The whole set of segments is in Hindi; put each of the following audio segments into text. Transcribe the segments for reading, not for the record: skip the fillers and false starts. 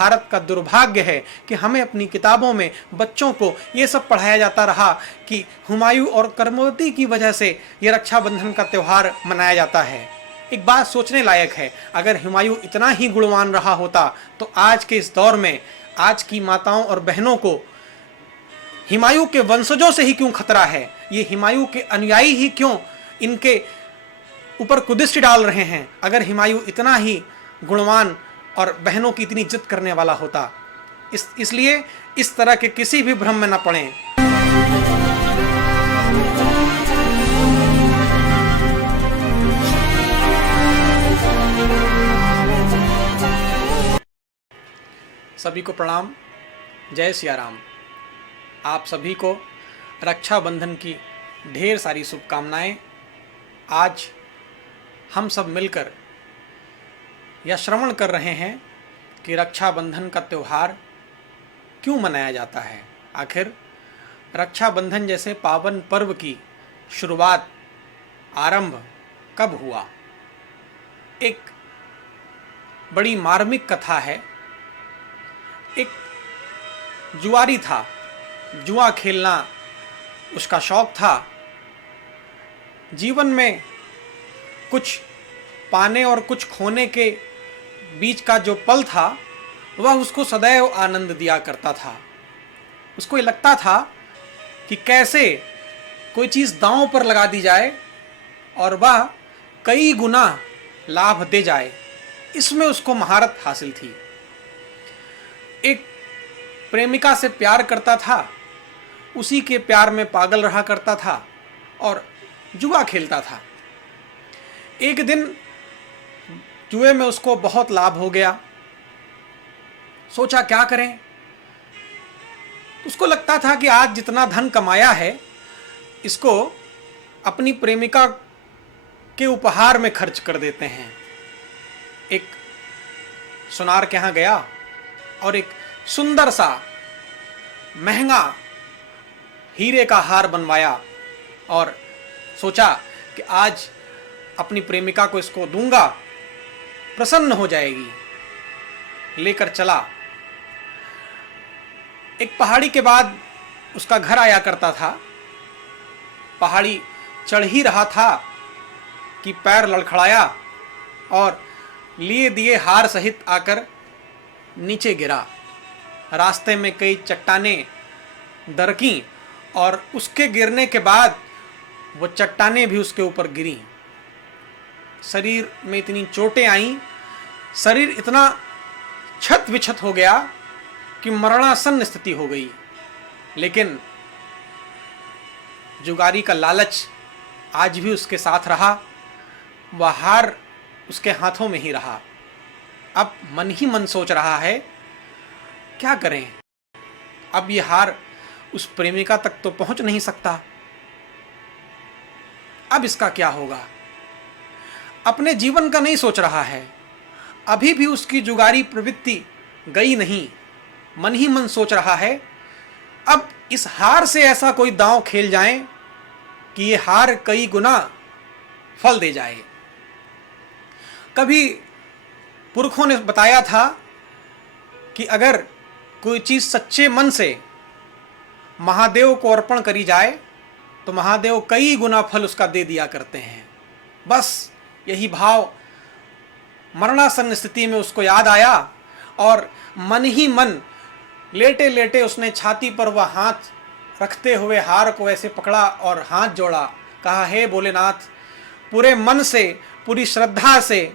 भारत का दुर्भाग्य है कि हमें अपनी किताबों में बच्चों को ये सब पढ़ाया जाता रहा कि हुमायूं और कर्मवती की वजह से ये रक्षाबंधन का त्यौहार मनाया जाता है। एक बात सोचने लायक है, अगर हुमायूं इतना ही गुणवान रहा होता तो आज के इस दौर में आज की माताओं और बहनों को हुमायूं के वंशजों से ही क्यों खतरा है, ये हुमायूं के अनुयायी ही क्यों इनके ऊपर कुदृष्टि डाल रहे हैं। अगर हुमायूं इतना ही गुणवान और बहनों की इतनी इज्जत करने वाला होता। इसलिए इस तरह के किसी भी भ्रम में न पड़ें। सभी को प्रणाम, जय सिया राम। आप सभी को रक्षाबंधन की ढेर सारी शुभकामनाएं। आज हम सब मिलकर यह श्रवण कर रहे हैं कि रक्षाबंधन का त्यौहार क्यों मनाया जाता है। आखिर रक्षाबंधन जैसे पावन पर्व की शुरुआत, आरंभ कब हुआ। एक बड़ी मार्मिक कथा है। एक जुआरी था, जुआ खेलना उसका शौक था। जीवन में कुछ पाने और कुछ खोने के बीच का जो पल था वह उसको सदैव आनंद दिया करता था। उसको ये लगता था कि कैसे कोई चीज़ दांव पर लगा दी जाए और वह कई गुना लाभ दे जाए, इसमें उसको महारत हासिल थी। एक प्रेमिका से प्यार करता था, उसी के प्यार में पागल रहा करता था और जुआ खेलता था। एक दिन जुए में उसको बहुत लाभ हो गया। सोचा क्या करें। उसको लगता था कि आज जितना धन कमाया है इसको अपनी प्रेमिका के उपहार में खर्च कर देते हैं। एक सुनार के यहाँ गया और एक सुंदर सा महंगा हीरे का हार बनवाया और सोचा कि आज अपनी प्रेमिका को इसको दूंगा, प्रसन्न हो जाएगी। लेकर चला। एक पहाड़ी के बाद उसका घर आया करता था। पहाड़ी चढ़ ही रहा था कि पैर लड़खड़ाया और लिए दिए हार सहित आकर नीचे गिरा। रास्ते में कई चट्टानें दरकीं और उसके गिरने के बाद वो चट्टानें भी उसके ऊपर गिरी। शरीर में इतनी चोटें आईं, शरीर इतना छत विछत हो गया कि मरणासन्न स्थिति हो गई। लेकिन जुगारी का लालच आज भी उसके साथ रहा। वह हार उसके हाथों में ही रहा। अब मन ही मन सोच रहा है क्या करें। अब यह हार उस प्रेमिका तक तो पहुंच नहीं सकता। अब इसका क्या होगा। अपने जीवन का नहीं सोच रहा है। अभी भी उसकी जुगारी प्रवृत्ति गई नहीं। मन ही मन सोच रहा है अब इस हार से ऐसा कोई दांव खेल जाए कि ये हार कई गुना फल दे जाए। कभी पुरखों ने बताया था कि अगर कोई चीज़ सच्चे मन से महादेव को अर्पण करी जाए तो महादेव कई गुना फल उसका दे दिया करते हैं। बस यही भाव मरणासन्न स्थिति में उसको याद आया और मन ही मन लेटे लेटे उसने छाती पर वह हाथ रखते हुए हार को ऐसे पकड़ा और हाथ जोड़ा। कहा, हे भोलेनाथ, पूरे मन से, पूरी श्रद्धा से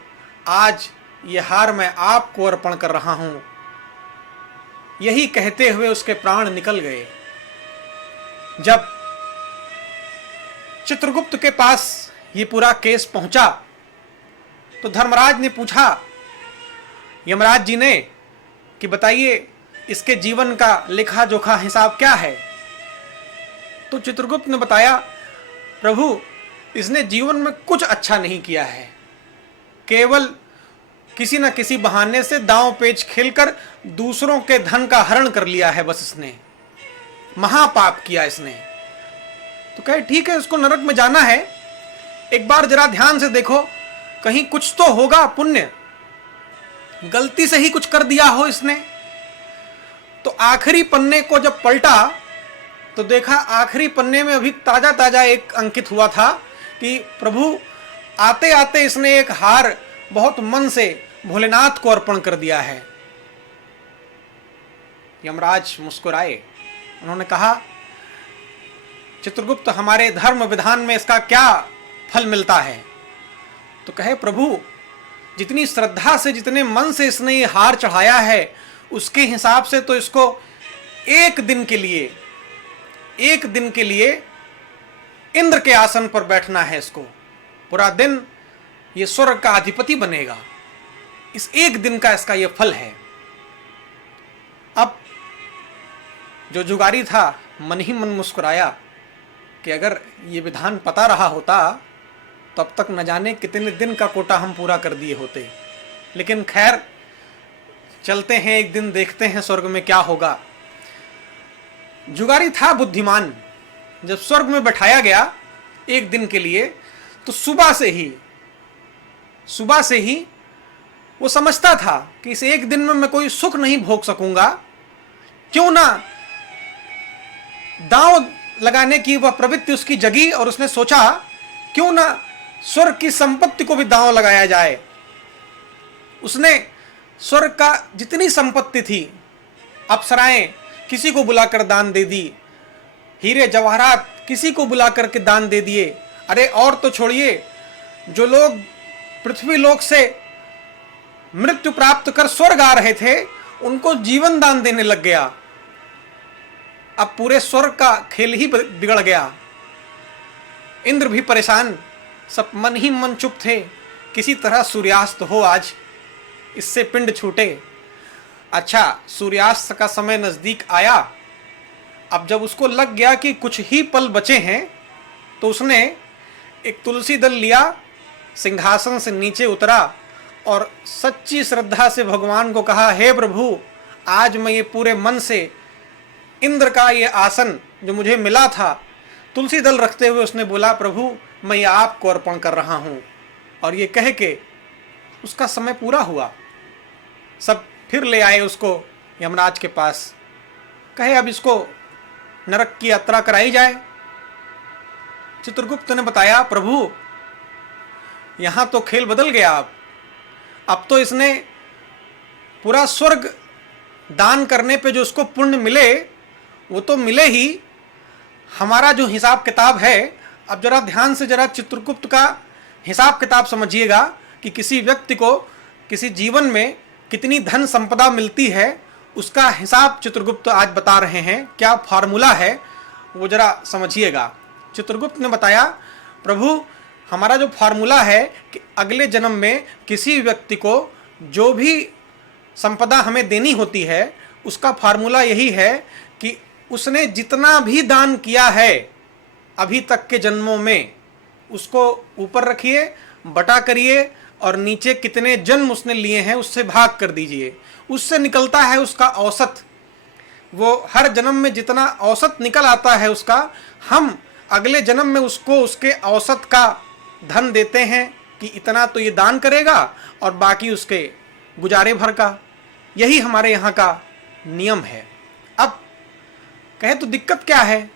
आज ये हार मैं आपको अर्पण कर रहा हूँ। यही कहते हुए उसके प्राण निकल गए। जब चित्रगुप्त के पास ये पूरा केस पहुंचा तो धर्मराज ने पूछा यमराज जी ने कि बताइए इसके जीवन का लेखा जोखा हिसाब क्या है। तो चित्रगुप्त ने बताया, प्रभु, इसने जीवन में कुछ अच्छा नहीं किया है। केवल किसी न किसी बहाने से दांव पेच खेलकर दूसरों के धन का हरण कर लिया है। बस इसने महापाप किया इसने। तो कहे, ठीक है, इसको नरक में जाना है, एक बार जरा ध्यान से देखो, कहीं कुछ तो होगा पुण्य। गलती से ही कुछ कर दिया हो इसने, तो आखिरी पन्ने को जब पलटा तो देखा आखिरी पन्ने में अभी ताजा ताजा एक अंकित हुआ था कि प्रभु आते आते इसने एक हार बहुत मन से भोलेनाथ को अर्पण कर दिया है। यमराज मुस्कुराए, उन्होंने कहा चित्रगुप्त हमारे धर्म विधान में इसका क्या फल मिलता है? तो कहे प्रभु जितनी श्रद्धा से जितने मन से इसने ये हार चढ़ाया है उसके हिसाब से तो इसको एक दिन के लिए इंद्र के आसन पर बैठना है। इसको पूरा दिन ये स्वर्ग का अधिपति बनेगा। इस एक दिन का इसका ये फल है। अब जो जुगारी था मन ही मन मुस्कुराया कि अगर ये विधान पता रहा होता तब तक न जाने कितने दिन का कोटा हम पूरा कर दिए होते। लेकिन खैर चलते हैं, एक दिन देखते हैं स्वर्ग में क्या होगा। जुगारी था बुद्धिमान। जब स्वर्ग में बैठाया गया एक दिन के लिए तो सुबह से ही वो समझता था कि इस एक दिन में मैं कोई सुख नहीं भोग सकूंगा, क्यों ना दांव लगाने की वह प्रवृत्ति उसकी जगी और उसने सोचा क्यों ना स्वर्ग की संपत्ति को भी दांव लगाया जाए। उसने स्वर्ग का जितनी संपत्ति थी, अप्सराएं किसी को बुलाकर दान दे दी, हीरे जवाहरात किसी को बुलाकर के दान दे दिए। अरे और तो छोड़िए, जो लोग पृथ्वी लोक से मृत्यु प्राप्त कर स्वर्ग आ रहे थे उनको जीवन दान देने लग गया। अब पूरे स्वर्ग का खेल ही बिगड़ गया। इंद्र भी परेशान, सब मन ही मन चुप थे। किसी तरह सूर्यास्त हो, आज इससे पिंड छूटे। अच्छा, सूर्यास्त का समय नजदीक आया। अब जब उसको लग गया कि कुछ ही पल बचे हैं तो उसने एक तुलसी दल लिया, सिंहासन से नीचे उतरा और सच्ची श्रद्धा से भगवान को कहा, हे प्रभु, आज मैं ये पूरे मन से इंद्र का ये आसन जो मुझे मिला था, तुलसी दल रखते हुए उसने बोला, प्रभु मैं ये आपको अर्पण कर रहा हूँ। और ये कह के उसका समय पूरा हुआ। सब फिर ले आए उसको यमराज के पास। कहे अब इसको नरक की यात्रा कराई जाए। चित्रगुप्त ने बताया, प्रभु यहाँ तो खेल बदल गया। अब तो इसने पूरा स्वर्ग दान करने पे जो उसको पुण्य मिले वो तो मिले ही, हमारा जो हिसाब किताब है, अब जरा ध्यान से जरा चित्रगुप्त का हिसाब किताब समझिएगा कि किसी व्यक्ति को किसी जीवन में कितनी धन संपदा मिलती है, उसका हिसाब चित्रगुप्त आज बता रहे हैं। क्या फार्मूला है वो जरा समझिएगा। चित्रगुप्त ने बताया, प्रभु हमारा जो फार्मूला है कि अगले जन्म में किसी व्यक्ति को जो भी संपदा हमें देनी होती है उसका फार्मूला यही है कि उसने जितना भी दान किया है अभी तक के जन्मों में उसको ऊपर रखिए, बटा करिए और नीचे कितने जन्म उसने लिए हैं उससे भाग कर दीजिए। उससे निकलता है उसका औसत। वो हर जन्म में जितना औसत निकल आता है उसका, हम अगले जन्म में उसको उसके औसत का धन देते हैं कि इतना तो ये दान करेगा और बाकी उसके गुजारे भर का। यही हमारे यहाँ का नियम है। अब कहे तो दिक्कत क्या है,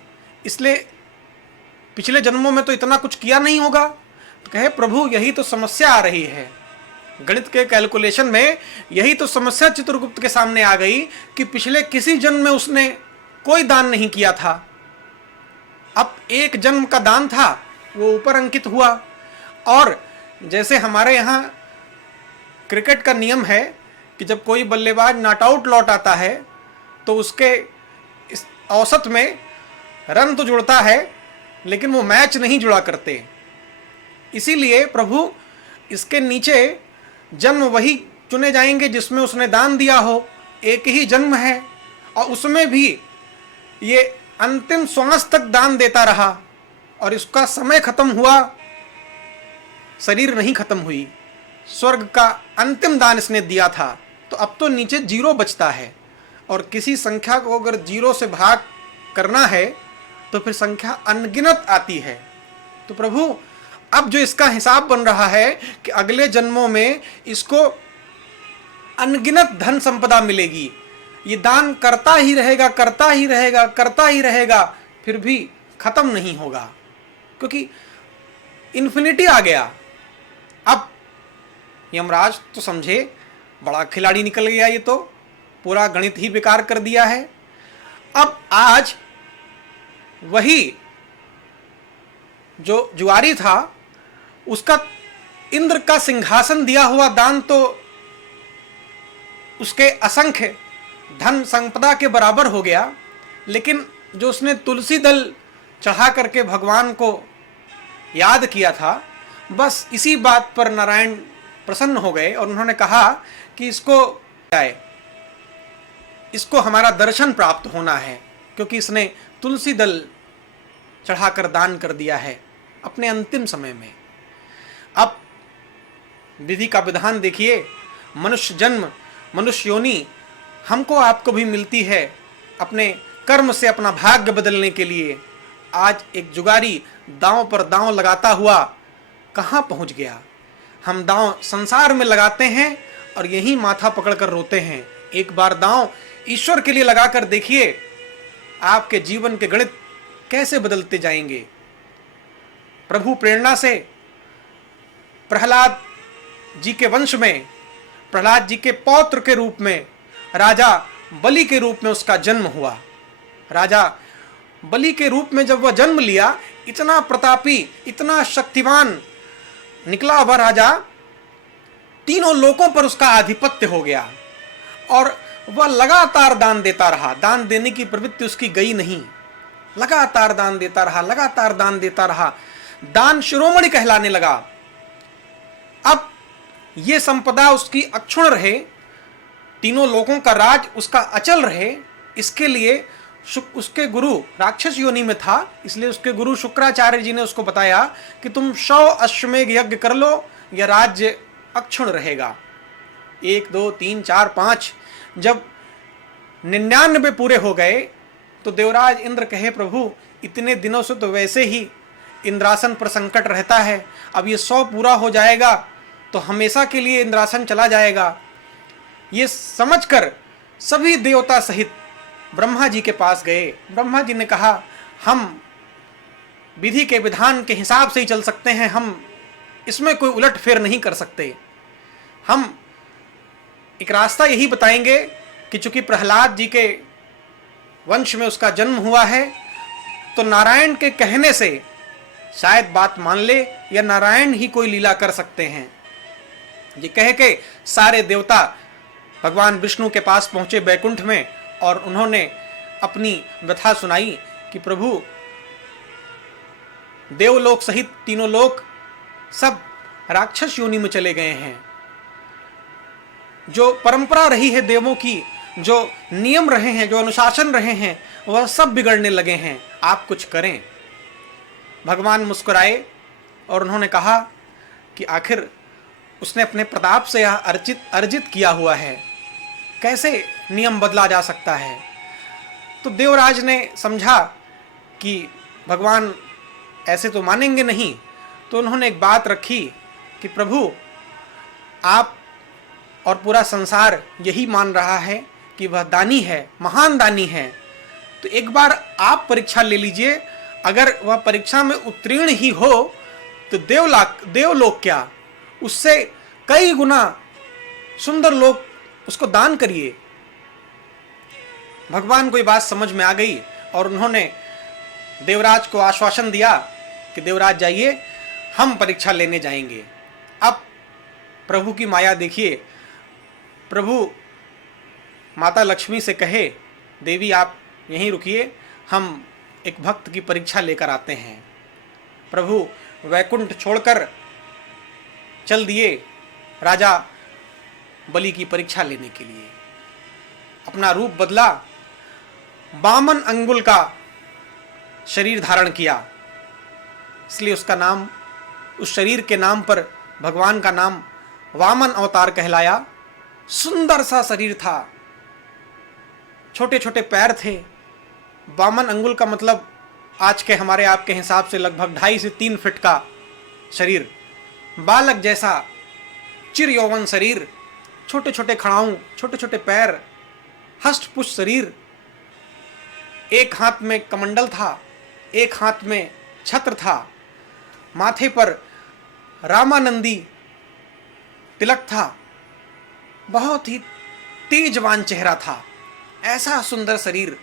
इसलिए पिछले जन्मों में तो इतना कुछ किया नहीं होगा। तो कहे प्रभु यही तो समस्या आ रही है, गणित के कैलकुलेशन में यही तो समस्या चित्रगुप्त के सामने आ गई कि पिछले किसी जन्म में उसने कोई दान नहीं किया था। अब एक जन्म का दान था वो ऊपर अंकित हुआ। और जैसे हमारे यहाँ क्रिकेट का नियम है कि जब कोई बल्लेबाज नॉट आउट लौट आता है तो उसके इस औसत में रन तो जुड़ता है लेकिन वो मैच नहीं जुड़ा करते। इसीलिए प्रभु इसके नीचे जन्म वही चुने जाएंगे जिसमें उसने दान दिया हो। एक ही जन्म है और उसमें भी ये अंतिम श्वास तक दान देता रहा और इसका समय खत्म हुआ, शरीर नहीं खत्म हुई, स्वर्ग का अंतिम दान इसने दिया था। तो अब तो नीचे जीरो बचता है और किसी संख्या को अगर जीरो से भाग करना है तो फिर संख्या अनगिनत आती है। तो प्रभु अब जो इसका हिसाब बन रहा है कि अगले जन्मों में इसको अनगिनत धन संपदा मिलेगी, ये दान करता ही रहेगा, करता ही रहेगा, करता ही रहेगा, फिर भी खत्म नहीं होगा, क्योंकि इन्फिनिटी आ गया। अब यमराज तो समझे बड़ा खिलाड़ी निकल गया, ये तो पूरा गणित ही बेकार कर दिया है। अब आज वही जो जुआरी था उसका इंद्र का सिंहासन दिया हुआ दान तो उसके असंख्य धन संपदा के बराबर हो गया, लेकिन जो उसने तुलसी दल चढ़ा करके भगवान को याद किया था, बस इसी बात पर नारायण प्रसन्न हो गए और उन्होंने कहा कि इसको हमारा दर्शन प्राप्त होना है, क्योंकि इसने तुलसी दल चढ़ाकर दान कर दिया है अपने अंतिम समय में। अब विधि का विधान देखिए, मनुष्य जन्म, मनुष्य योनि हमको आपको भी मिलती है अपने कर्म से अपना भाग्य बदलने के लिए। आज एक जुगारी दांव पर दांव लगाता हुआ कहाँ पहुँच गया। हम दांव संसार में लगाते हैं और यही माथा पकड़कर रोते हैं। एक बार दांव ईश्वर के लिए लगाकर देखिए, आपके जीवन के गणित कैसे बदलते जाएंगे। प्रभु प्रेरणा से प्रहलाद जी के वंश में, प्रहलाद जी के पौत्र के रूप में राजा बलि के रूप में उसका जन्म हुआ। राजा बलि के रूप में जब वह जन्म लिया, इतना प्रतापी, इतना शक्तिवान निकला वह राजा, तीनों लोकों पर उसका आधिपत्य हो गया और वह लगातार दान देता रहा। दान देने की प्रवृत्ति उसकी गई नहीं, लगातार दान देता रहा, लगातार दान देता रहा। दान शिरोमणि कहलाने लगा। अब ये संपदा उसकी अक्षुण रहे, तीनों लोगों का राज उसका अचल रहे, इसके लिए उसके गुरु राक्षस योनि में था, इसलिए उसके गुरु शुक्राचार्य जी ने उसको बताया कि तुम 100 अश्वमेघ यज्ञ कर लो, यह राज्य अक्षुण रहेगा। 1 2 3 4 5 जब 99 पूरे हो गए तो देवराज इंद्र कहे, प्रभु इतने दिनों से तो वैसे ही इंद्रासन पर संकट रहता है, अब ये 100 पूरा हो जाएगा तो हमेशा के लिए इंद्रासन चला जाएगा। ये समझकर सभी देवता सहित ब्रह्मा जी के पास गए। ब्रह्मा जी ने कहा, हम विधि के विधान के हिसाब से ही चल सकते हैं, हम इसमें कोई उलट फेर नहीं कर सकते। हम एक रास्ता यही बताएंगे कि चूंकि प्रहलाद जी के वंश में उसका जन्म हुआ है, तो नारायण के कहने से शायद बात मान ले, या नारायण ही कोई लीला कर सकते हैं। ये कह के सारे देवता भगवान विष्णु के पास पहुंचे बैकुंठ में और उन्होंने अपनी व्यथा सुनाई कि प्रभु देवलोक सहित तीनों लोक सब राक्षस योनि में चले गए हैं। जो परंपरा रही है देवों की, जो नियम रहे हैं, जो अनुशासन रहे हैं, वह सब बिगड़ने लगे हैं, आप कुछ करें। भगवान मुस्कुराए और उन्होंने कहा कि आखिर उसने अपने प्रताप से यह अर्जित किया हुआ है, कैसे नियम बदला जा सकता है। तो देवराज ने समझा कि भगवान ऐसे तो मानेंगे नहीं, तो उन्होंने एक बात रखी कि प्रभु आप और पूरा संसार यही मान रहा है कि वह दानी है, महान दानी है, तो एक बार आप परीक्षा ले लीजिए, अगर वह परीक्षा में उत्तीर्ण ही हो तो देवलोक क्या, उससे कई गुना सुंदर लोक उसको दान करिए। भगवान को ये बात समझ में आ गई और उन्होंने देवराज को आश्वासन दिया कि देवराज जाइए, हम परीक्षा लेने जाएंगे। अब प्रभु की माया देखिए, प्रभु माता लक्ष्मी से कहे, देवी आप यहीं रुकिए, हम एक भक्त की परीक्षा लेकर आते हैं। प्रभु वैकुंठ छोड़कर चल दिए राजा बलि की परीक्षा लेने के लिए। अपना रूप बदला, 52 अंगुल का शरीर धारण किया, इसलिए उसका नाम, उस शरीर के नाम पर भगवान का नाम वामन अवतार कहलाया। सुंदर सा शरीर था, छोटे छोटे पैर थे। 52 अंगुल का मतलब आज के हमारे आपके हिसाब से लगभग 2.5 से 3 फीट का शरीर, बालक जैसा चिर यौवन शरीर, छोटे छोटे खड़ाऊं, छोटे छोटे पैर, हष्ट पुष्ट शरीर, एक हाथ में कमंडल था, एक हाथ में छत्र था, माथे पर रामानंदी तिलक था, बहुत ही तेजवान चेहरा था, ऐसा सुंदर शरीर।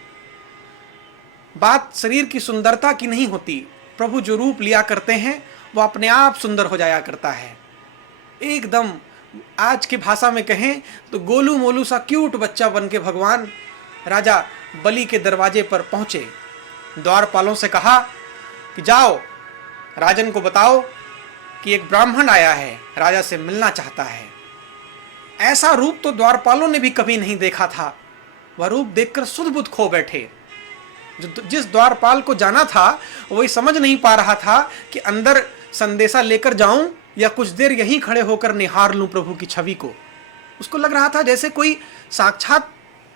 बात शरीर की सुंदरता की नहीं होती, प्रभु जो रूप लिया करते हैं वो अपने आप सुंदर हो जाया करता है। एकदम आज की भाषा में कहें तो गोलू मोलू सा क्यूट बच्चा बन के भगवान राजा बलि के दरवाजे पर पहुंचे। द्वारपालों से कहा कि जाओ राजन को बताओ कि एक ब्राह्मण आया है, राजा से मिलना चाहता है। ऐसा रूप तो द्वारपालों ने भी कभी नहीं देखा था। वह रूप देखकर सुध-बुध खो बैठे। जिस द्वारपाल को जाना था वही समझ नहीं पा रहा था कि अंदर संदेशा लेकर जाऊं या कुछ देर यहीं खड़े होकर निहार लूं प्रभु की छवि को। उसको लग रहा था जैसे कोई साक्षात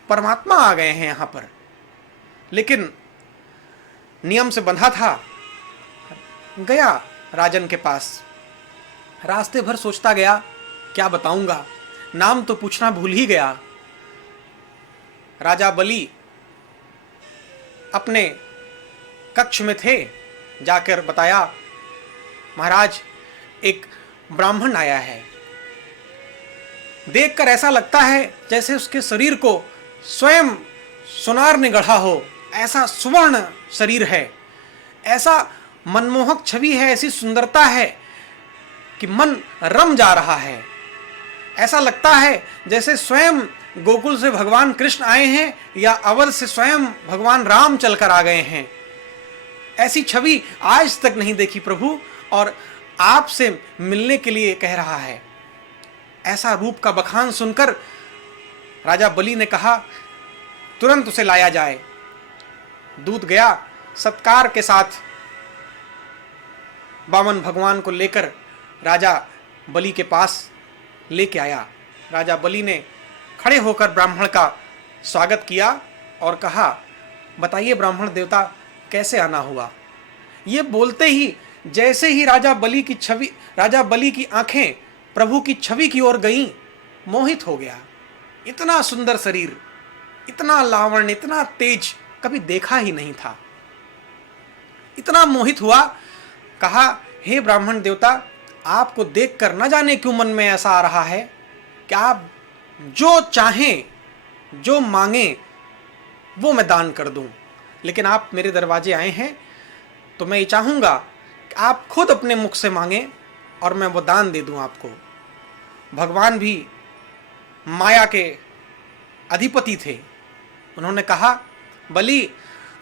परमात्मा आ गए हैं यहां पर, लेकिन नियम से बंधा था। गया राजन के पास, रास्ते भर सोचता गया क्या बताऊंगा, नाम तो पूछना भूल ही गया। राजा बलि अपने कक्ष में थे, जाकर बताया महाराज एक ब्राह्मण आया है। देखकर ऐसा लगता है जैसे उसके शरीर को स्वयं सुनार ने गढ़ा हो, ऐसा सुवर्ण शरीर है, ऐसा मनमोहक छवि है, ऐसी सुंदरता है कि मन रम जा रहा है। ऐसा लगता है जैसे स्वयं गोकुल से भगवान कृष्ण आए हैं या अवध से स्वयं भगवान राम चलकर आ गए हैं। ऐसी छवि आज तक नहीं देखी प्रभु, और आपसे मिलने के लिए कह रहा है। ऐसा रूप का बखान सुनकर राजा बलि ने कहा तुरंत उसे लाया जाए। दूत गया, सत्कार के साथ वामन भगवान को लेकर राजा बलि के पास लेके आया। राजा बलि ने खड़े होकर ब्राह्मण का स्वागत किया और कहा बताइए ब्राह्मण देवता कैसे आना हुआ। ये बोलते ही जैसे ही राजा बलि की आंखें प्रभु की छवि की ओर गईं, मोहित हो गया। इतना सुंदर शरीर, इतना लावण्य, इतना तेज कभी देखा ही नहीं था। इतना मोहित हुआ, कहा हे ब्राह्मण देवता, आपको देखकर न जाने क्यों मन में ऐसा आ रहा है कि आप जो चाहें, जो मांगे वो मैं दान कर दूं, लेकिन आप मेरे दरवाजे आए हैं तो मैं ये चाहूँगा कि आप खुद अपने मुख से मांगें और मैं वो दान दे दूं आपको। भगवान भी माया के अधिपति थे। उन्होंने कहा बलि,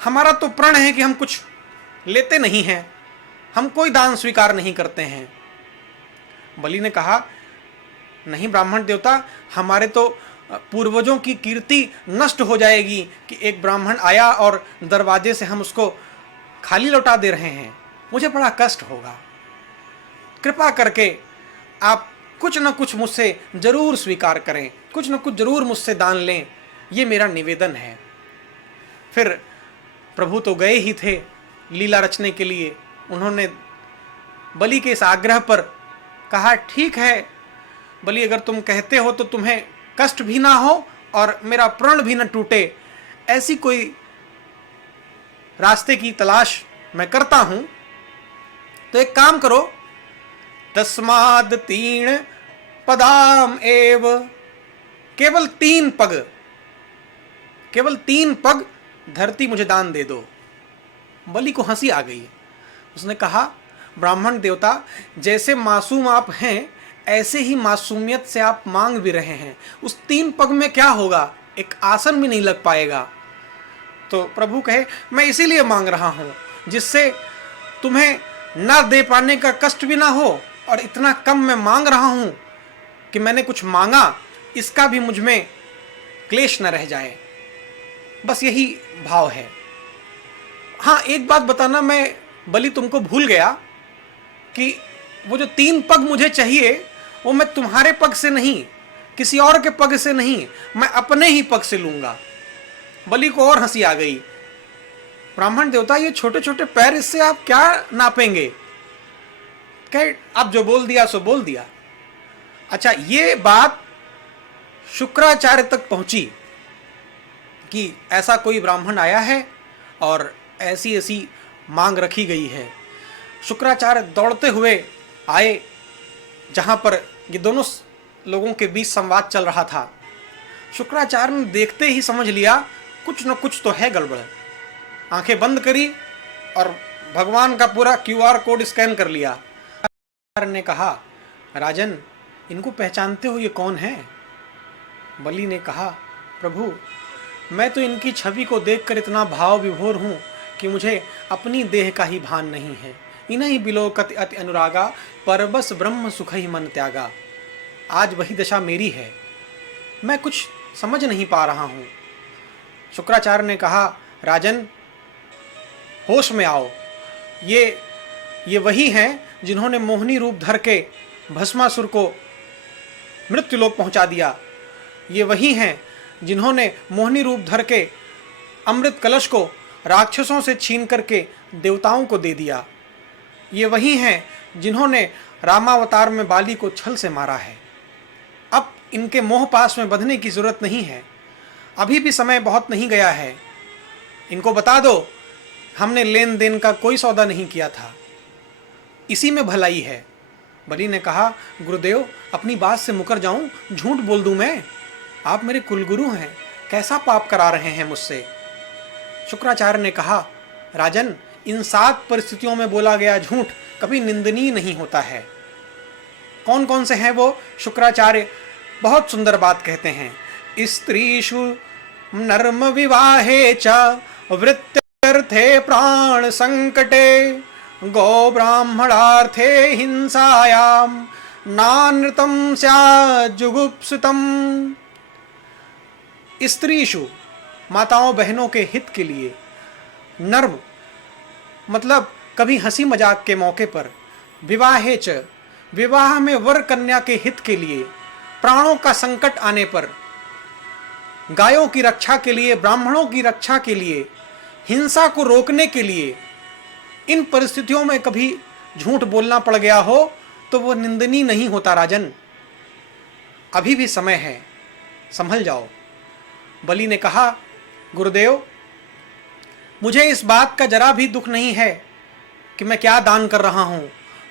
हमारा तो प्रण है कि हम कुछ लेते नहीं हैं, हम कोई दान स्वीकार नहीं करते हैं। बलि ने कहा नहीं ब्राह्मण देवता, हमारे तो पूर्वजों की कीर्ति नष्ट हो जाएगी कि एक ब्राह्मण आया और दरवाजे से हम उसको खाली लौटा दे रहे हैं, मुझे बड़ा कष्ट होगा। कृपा करके आप कुछ न कुछ मुझसे जरूर स्वीकार करें, कुछ न कुछ जरूर मुझसे दान लें, ये मेरा निवेदन है। फिर प्रभु तो गए ही थे लीला रचने के लिए। उन्होंने बलि के इस आग्रह पर कहा ठीक है बलि, अगर तुम कहते हो तो तुम्हें कष्ट भी ना हो और मेरा प्रण भी न टूटे, ऐसी कोई रास्ते की तलाश मैं करता हूं। तो एक काम करो, तस्माद तीन पदाम एव, केवल 3 पग, केवल 3 पग धरती मुझे दान दे दो। बलि को हंसी आ गई। उसने कहा ब्राह्मण देवता, जैसे मासूम आप हैं ऐसे ही मासूमियत से आप मांग भी रहे हैं। उस 3 पग में क्या होगा, एक आसन भी नहीं लग पाएगा। तो प्रभु कहे मैं इसीलिए मांग रहा हूं जिससे तुम्हें ना दे पाने का कष्ट भी ना हो, और इतना कम मैं मांग रहा हूं कि मैंने कुछ मांगा इसका भी मुझ में क्लेश न रह जाए। बस यही भाव है। हाँ, एक बात बताना, मैं बलि तुमको भूल गया कि वो जो 3 पग मुझे चाहिए वो मैं तुम्हारे पग से नहीं, किसी और के पग से नहीं, मैं अपने ही पग से लूंगा। बलि को और हंसी आ गई। ब्राह्मण देवता, ये छोटे छोटे पैर, इससे आप क्या नापेंगे? कहे आप जो बोल दिया सो बोल दिया। अच्छा, ये बात शुक्राचार्य तक पहुंची। कि ऐसा कोई ब्राह्मण आया है और ऐसी ऐसी मांग रखी गई है। शुक्राचार्य दौड़ते हुए आए जहाँ पर ये दोनों लोगों के बीच संवाद चल रहा था। शुक्राचार्य ने देखते ही समझ लिया कुछ न कुछ तो है गड़बड़। आंखें बंद करी और भगवान का पूरा QR कोड स्कैन कर लिया। शुक्राचार्य ने कहा, राजन, इनको पहचानते हो ये कौन है? बलि ने कहा, प्रभु, मैं तो इनकी छवि को देखकर इतना भाव विभोर हूँ कि मुझे अपनी देह का ही भान नहीं है। इन्हीं बिलोकत अति अनुरागा, परबस ब्रह्म सुख ही मन त्यागा। आज वही दशा मेरी है, मैं कुछ समझ नहीं पा रहा हूँ। शुक्राचार्य ने कहा, राजन, होश में आओ। ये वही हैं जिन्होंने मोहिनी रूप धर के भस्मासुर को मृत्युलोक पहुंचा दिया। ये वही हैं जिन्होंने मोहिनी रूप धर के अमृत कलश को राक्षसों से छीन करके देवताओं को दे दिया। ये वही हैं जिन्होंने रामावतार में बाली को छल से मारा है। अब इनके मोह पास में बंधने की जरूरत नहीं है, अभी भी समय बहुत नहीं गया है। इनको बता दो, हमने लेन देन का कोई सौदा नहीं किया था, इसी में भलाई है। बलि ने कहा, गुरुदेव, अपनी बात से मुकर जाऊं, झूठ बोल दूं मैं? आप मेरे कुलगुरु हैं, कैसा पाप करा रहे हैं मुझसे? शुक्राचार्य ने कहा, राजन, इन 7 परिस्थितियों में बोला गया झूठ कभी निंदनीय नहीं होता है। कौन कौन से हैं वो? शुक्राचार्य बहुत सुंदर बात कहते हैं। स्त्रीषु नर्म विवाहे च वृत्त्यर्थे प्राण संकटे गौ ब्राह्मणार्थे हिंसायाम नानृतम स्याजुगुप्सुतम। स्त्रीषु, माताओं बहनों के हित के लिए, नर्म मतलब कभी हंसी मजाक के मौके पर, विवाहे च, विवाह में वर कन्या के हित के लिए, प्राणों का संकट आने पर, गायों की रक्षा के लिए, ब्राह्मणों की रक्षा के लिए, हिंसा को रोकने के लिए, इन परिस्थितियों में कभी झूठ बोलना पड़ गया हो तो वो निंदनीय नहीं होता। राजन, अभी भी समय है, संभल जाओ। बलि ने कहा, गुरुदेव, मुझे इस बात का जरा भी दुख नहीं है कि मैं क्या दान कर रहा हूँ।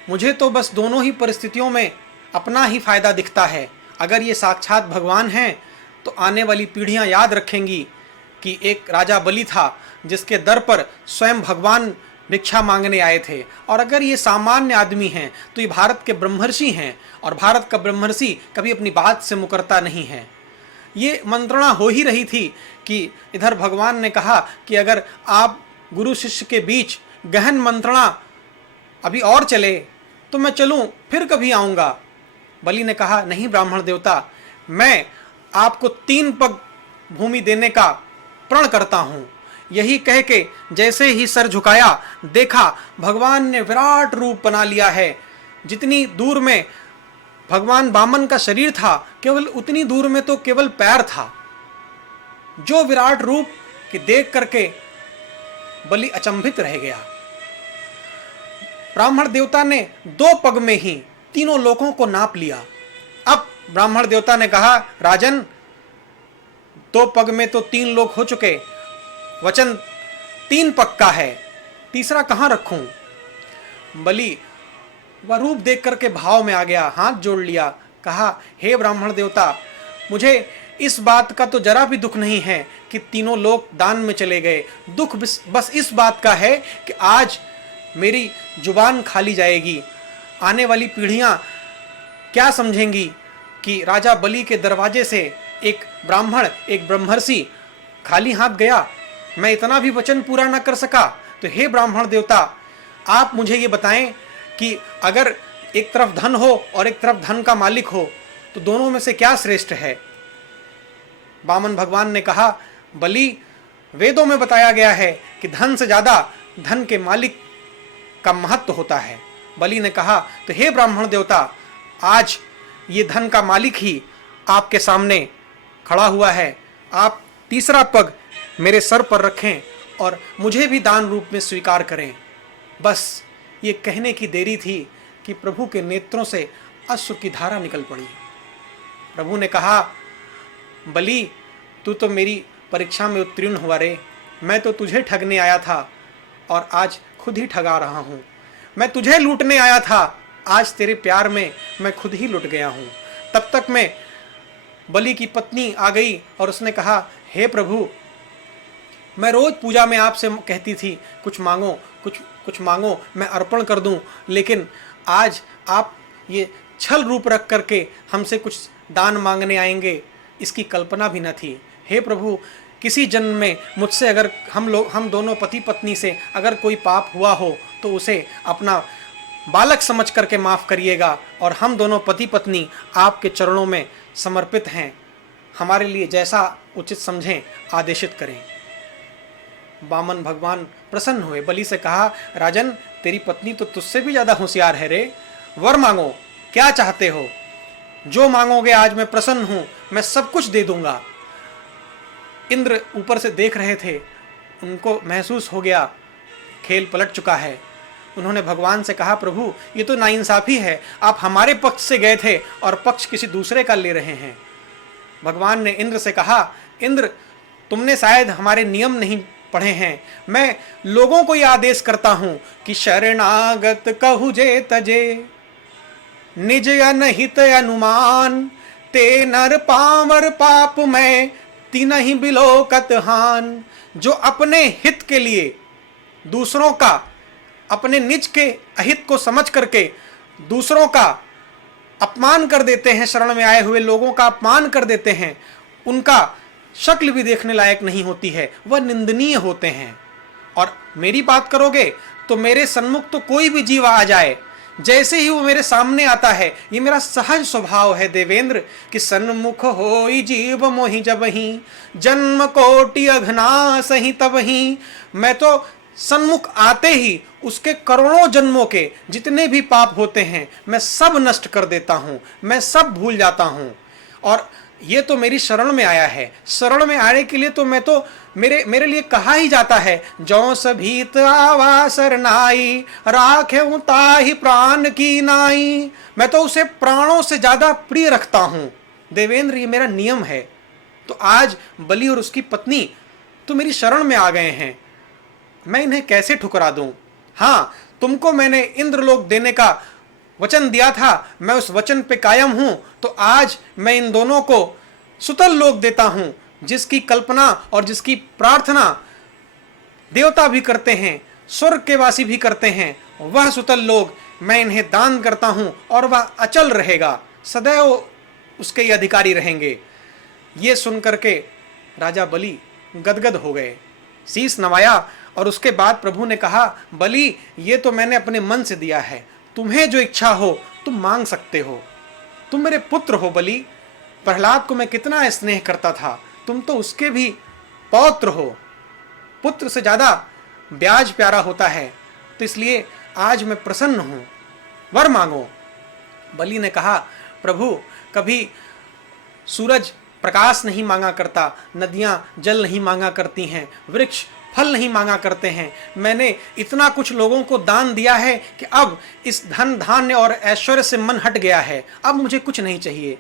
मुझे तो बस दोनों ही परिस्थितियों में अपना ही फायदा दिखता है। अगर ये साक्षात भगवान हैं तो आने वाली पीढ़ियाँ याद रखेंगी कि एक राजा बलि था जिसके दर पर स्वयं भगवान भिक्षा मांगने आए थे। और अगर ये सामान्य आदमी हैं तो ये भारत के ब्रह्मर्षि हैं, और भारत का ब्रह्मर्षि कभी अपनी बात से मुकरता नहीं है। ये मंत्रणा हो ही रही थी कि इधर भगवान ने कहा कि अगर आप गुरु शिष्य के बीच गहन मंत्रणा अभी और चले तो मैं चलूं, फिर कभी आऊँगा। बलि ने कहा, नहीं ब्राह्मण देवता, मैं आपको 3 पग भूमि देने का प्रण करता हूँ। यही कह के जैसे ही सर झुकाया, देखा भगवान ने विराट रूप बना लिया है। जितनी दूर में भगवान वामन का शरीर था, केवल उतनी दूर में तो केवल पैर था। जो विराट रूप कि देख करके बलि अचंभित रह गया। ब्राह्मण देवता ने 2 पग में ही तीनों लोकों को नाप लिया। अब ब्राह्मण देवता ने कहा, राजन, 2 पग में तो 3 लोक हो चुके, वचन 3 पग का है, तीसरा कहाँ रखूं? बलि वह रूप देख करके भाव में आ गया, हाथ जोड़ लिया, कहा, हे ब्राह्मण देवता, मुझे इस बात का तो जरा भी दुख नहीं है कि तीनों लोग दान में चले गए। दुख बस इस बात का है कि आज मेरी जुबान खाली जाएगी। आने वाली पीढ़ियां क्या समझेंगी कि राजा बलि के दरवाजे से एक ब्राह्मण, एक ब्रह्मर्षि खाली हाथ गया। मैं इतना भी वचन पूरा न कर सका। तो हे ब्राह्मण देवता, आप मुझे ये बताएं कि अगर एक तरफ धन हो और एक तरफ धन का मालिक हो तो दोनों में से क्या श्रेष्ठ है? वामन भगवान ने कहा, बलि, वेदों में बताया गया है कि धन से ज्यादा धन के मालिक का महत्व होता है। बलि ने कहा, तो हे ब्राह्मण देवता, आज ये धन का मालिक ही आपके सामने खड़ा हुआ है। आप तीसरा पग मेरे सर पर रखें और मुझे भी दान रूप में स्वीकार करें। बस ये कहने की देरी थी कि प्रभु के नेत्रों से अश्रु की धारा निकल पड़ी। प्रभु ने कहा, बलि, तू तो मेरी परीक्षा में उत्तीर्ण हुआ रे। मैं तो तुझे ठगने आया था और आज खुद ही ठगा रहा हूँ। मैं तुझे लूटने आया था, आज तेरे प्यार में मैं खुद ही लुट गया हूँ। तब तक में बलि की पत्नी आ गई और उसने कहा, हे प्रभु, मैं रोज पूजा में आपसे कहती थी कुछ मांगो, कुछ मांगो, मैं अर्पण कर दूं, लेकिन आज आप ये छल रूप रख करके हमसे कुछ दान मांगने आएंगे, इसकी कल्पना भी न थी। हे प्रभु, किसी जन्म में मुझसे अगर हम दोनों पति पत्नी से अगर कोई पाप हुआ हो तो उसे अपना बालक समझ करके माफ़ करिएगा, और हम दोनों पति पत्नी आपके चरणों में समर्पित हैं, हमारे लिए जैसा उचित समझें आदेशित करें। वामन भगवान प्रसन्न हुए, बलि से कहा, राजन, तेरी पत्नी तो तुझसे भी ज़्यादा होशियार है रे। वर मांगो, क्या चाहते हो? जो मांगोगे आज मैं प्रसन्न हूँ, मैं सब कुछ दे दूंगा। इंद्र ऊपर से देख रहे थे, उनको महसूस हो गया खेल पलट चुका है। उन्होंने भगवान से कहा, प्रभु, ये तो नाइंसाफ़ी है, आप हमारे पक्ष से गए थे और पक्ष किसी दूसरे का ले रहे हैं। भगवान ने इंद्र से कहा, इंद्र, तुमने शायद हमारे नियम नहीं पढ़े हैं। मैं लोगों को यह आदेश करता हूं कि शरणागत कहु जे तजे, निज अनहित अनुमान, ते नर पामर पाप में तीनहि बिलोकत हान। जो अपने हित के लिए दूसरों का, अपने निज के अहित को समझ करके दूसरों का अपमान कर देते हैं, शरण में आए हुए लोगों का अपमान कर देते हैं, उनका शक्ल भी देखने लायक नहीं होती है, वह निंदनीय होते हैं। और मेरी बात करोगे तो मेरे सन्मुख तो कोई भी जीव आ जाए, जैसे ही वो मेरे सामने आता है, ये मेरा सहज स्वभाव है देवेंद्र, कि सन्मुख होई जीव मोहि जबहि, जन्म कोटि अघना सही तबहि। मैं तो सन्मुख आते ही उसके करोड़ों जन्मों के जितने भी पाप होते हैं मैं सब नष्ट कर देता हूँ, मैं सब भूल जाता हूँ। और ये तो मेरी शरण में आया है, शरण में आने के लिए तो मैं तो मेरे लिए कहा ही जाता है, जौ सभीत आवा सरनाई, राखे ताहि प्राण की नाई। मैं तो उसे प्राणों से ज्यादा प्रिय रखता हूँ देवेंद्र, ये मेरा नियम है। तो आज बलि और उसकी पत्नी तो मेरी शरण में आ गए हैं, मैं इन्हें कैसे ठुकरा दूं? हाँ, तुमको मैंने इंद्रलोक देने का वचन दिया था, मैं उस वचन पे कायम हूं, तो आज मैं इन दोनों को सुतल लोक देता हूं, जिसकी कल्पना और जिसकी प्रार्थना देवता भी करते हैं, स्वर्ग के वासी भी करते हैं, वह सुतल लोक मैं इन्हें दान करता हूं और वह अचल रहेगा, सदैव उसके ये अधिकारी रहेंगे। ये सुनकर के राजा बलि गदगद हो गए, शीश नवाया, और उसके बाद प्रभु ने कहा, बलि, ये तो मैंने अपने मन से दिया है, तुम्हें जो इच्छा हो तुम मांग सकते हो। तुम मेरे पुत्र हो बलि, प्रहलाद को मैं कितना स्नेह करता था, तुम तो उसके भी पौत्र हो। पुत्र से ज़्यादा ब्याज प्यारा होता है, तो इसलिए आज मैं प्रसन्न हूँ, वर मांगो। बलि ने कहा, प्रभु, कभी सूरज प्रकाश नहीं मांगा करता, नदियाँ जल नहीं मांगा करती हैं, वृक्ष फल नहीं मांगा करते हैं। मैंने इतना कुछ लोगों को दान दिया है कि अब इस धन धान्य और ऐश्वर्य से मन हट गया है, अब मुझे कुछ नहीं चाहिए,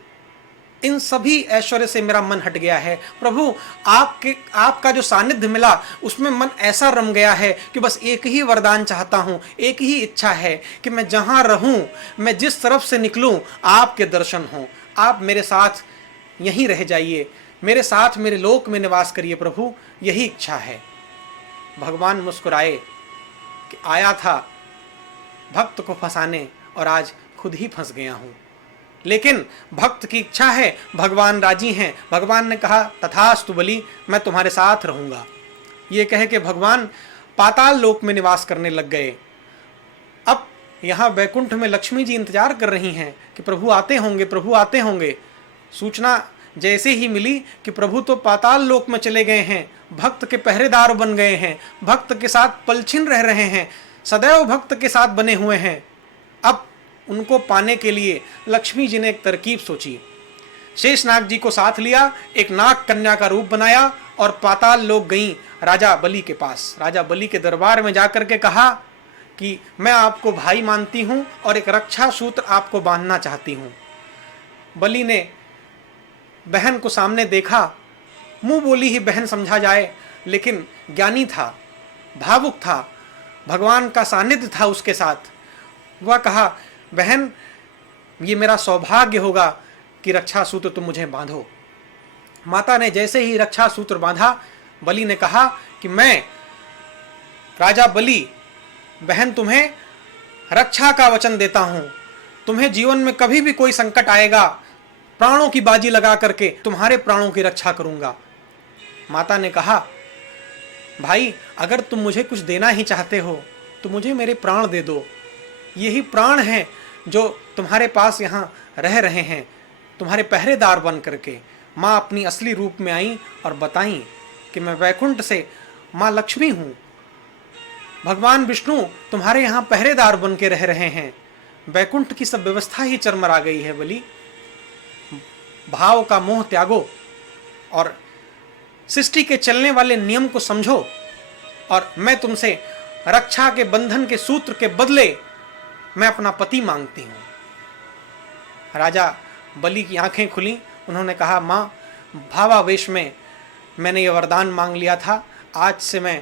इन सभी ऐश्वर्य से मेरा मन हट गया है। प्रभु, आपका जो सानिध्य मिला उसमें मन ऐसा रम गया है कि बस एक ही वरदान चाहता हूँ, एक ही इच्छा है कि मैं जहाँ रहूँ, मैं जिस तरफ से निकलूँ, आपके दर्शन हों, आप मेरे साथ यहीं रह जाइए, मेरे साथ मेरे लोक में निवास करिए प्रभु, यही इच्छा है। भगवान मुस्कुराए कि आया था भक्त को फंसाने और आज खुद ही फंस गया हूँ, लेकिन भक्त की इच्छा है, भगवान राजी हैं। भगवान ने कहा, तथास्तु बलि, मैं तुम्हारे साथ रहूँगा। ये कह के भगवान पाताल लोक में निवास करने लग गए। अब यहाँ वैकुंठ में लक्ष्मी जी इंतजार कर रही हैं कि प्रभु आते होंगे, प्रभु आते होंगे। सूचना जैसे ही मिली कि प्रभु तो पाताल लोक में चले गए हैं, भक्त के पहरेदार बन गए हैं, भक्त के साथ पलछिन रह रहे हैं, सदैव भक्त के साथ बने हुए हैं। अब उनको पाने के लिए लक्ष्मी जी ने एक तरकीब सोची। शेषनाग जी को साथ लिया, एक नाग कन्या का रूप बनाया और पाताल लोक गई राजा बलि के पास। राजा बलि के दरबार में जाकर के कहा कि मैं आपको भाई मानती हूँ और एक रक्षा सूत्र आपको बांधना चाहती हूँ। बलि ने बहन को सामने देखा मुंह बोली ही बहन समझा जाए, लेकिन ज्ञानी था, भावुक था, भगवान का सानिध्य था उसके साथ। वह कहा, बहन ये मेरा सौभाग्य होगा कि रक्षा सूत्र तुम मुझे बांधो। माता ने जैसे ही रक्षा सूत्र बांधा, बलि ने कहा कि मैं राजा बलि बहन तुम्हें रक्षा का वचन देता हूं, तुम्हें जीवन में कभी भी कोई संकट आएगा, प्राणों की बाजी लगा करके तुम्हारे प्राणों की रक्षा करूंगा। माता ने कहा, भाई अगर तुम मुझे कुछ देना ही चाहते हो तो मुझे मेरे प्राण दे दो, यही प्राण हैं जो तुम्हारे पास यहाँ रह रहे हैं, तुम्हारे पहरेदार बन करके। माँ अपनी असली रूप में आई और बताई कि मैं वैकुंठ से माँ लक्ष्मी हूँ, भगवान विष्णु तुम्हारे यहाँ पहरेदार बन के रह रहे हैं, वैकुंठ की सब व्यवस्था ही चरमरा गई है। बलि, भाव का मोह त्यागो और सृष्टि के चलने वाले नियम को समझो, और मैं तुमसे रक्षा के बंधन के सूत्र के बदले मैं अपना पति मांगती हूं। राजा बलि की आंखें खुली, उन्होंने कहा, माँ भावावेश में मैंने ये वरदान मांग लिया था, आज से मैं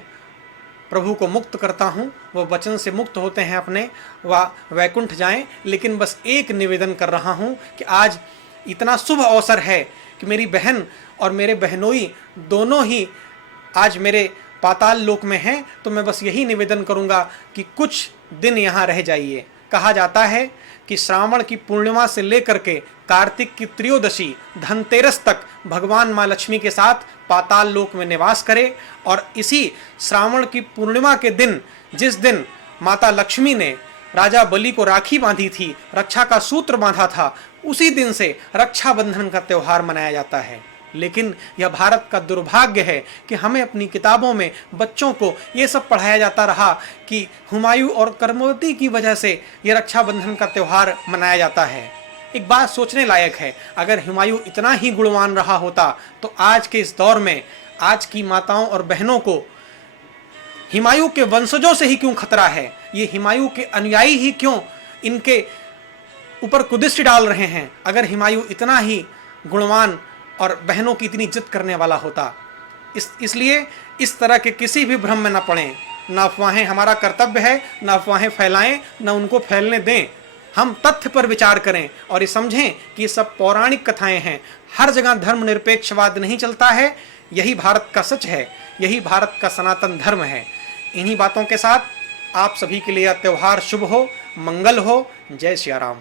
प्रभु को मुक्त करता हूँ, वो वचन से मुक्त होते हैं अपने, वह वैकुंठ जाएं, लेकिन बस एक निवेदन कर रहा हूँ कि आज इतना शुभ अवसर है कि मेरी बहन और मेरे बहनोई दोनों ही आज मेरे पाताल लोक में हैं, तो मैं बस यही निवेदन करूँगा कि कुछ दिन यहाँ रह जाइए। कहा जाता है कि श्रावण की पूर्णिमा से लेकर के कार्तिक की त्रयोदशी धनतेरस तक भगवान माँ लक्ष्मी के साथ पाताल लोक में निवास करे, और इसी श्रावण की पूर्णिमा के दिन, जिस दिन माता लक्ष्मी ने राजा बलि को राखी बांधी थी, रक्षा का सूत्र बांधा था, उसी दिन से रक्षाबंधन का त्यौहार मनाया जाता है। लेकिन यह भारत का दुर्भाग्य है कि हमें अपनी किताबों में बच्चों को ये सब पढ़ाया जाता रहा कि हुमायूं और कर्मवती की वजह से यह रक्षाबंधन का त्यौहार मनाया जाता है। एक बात सोचने लायक है, अगर हुमायूं इतना ही गुणवान रहा होता तो आज के इस दौर में आज की माताओं और बहनों को हुमायूं के वंशजों से ही क्यों खतरा है, ये हुमायूं के अनुयायी ही क्यों इनके ऊपर कुदृष्टि डाल रहे हैं। अगर हुमायूं इतना ही गुणवान और बहनों की इतनी इज्जत करने वाला होता। इसलिए इस तरह के किसी भी भ्रम में न पड़ें, न अफवाहें हमारा कर्तव्य है, न अफवाहें फैलाएं, न उनको फैलने दें। हम तथ्य पर विचार करें और ये समझें कि ये सब पौराणिक कथाएं हैं, हर जगह धर्मनिरपेक्षवाद नहीं चलता है। यही भारत का सच है, यही भारत का सनातन धर्म है। इन्हीं बातों के साथ आप सभी के लिए यह त्यौहार शुभ हो, मंगल हो। जय सिया राम।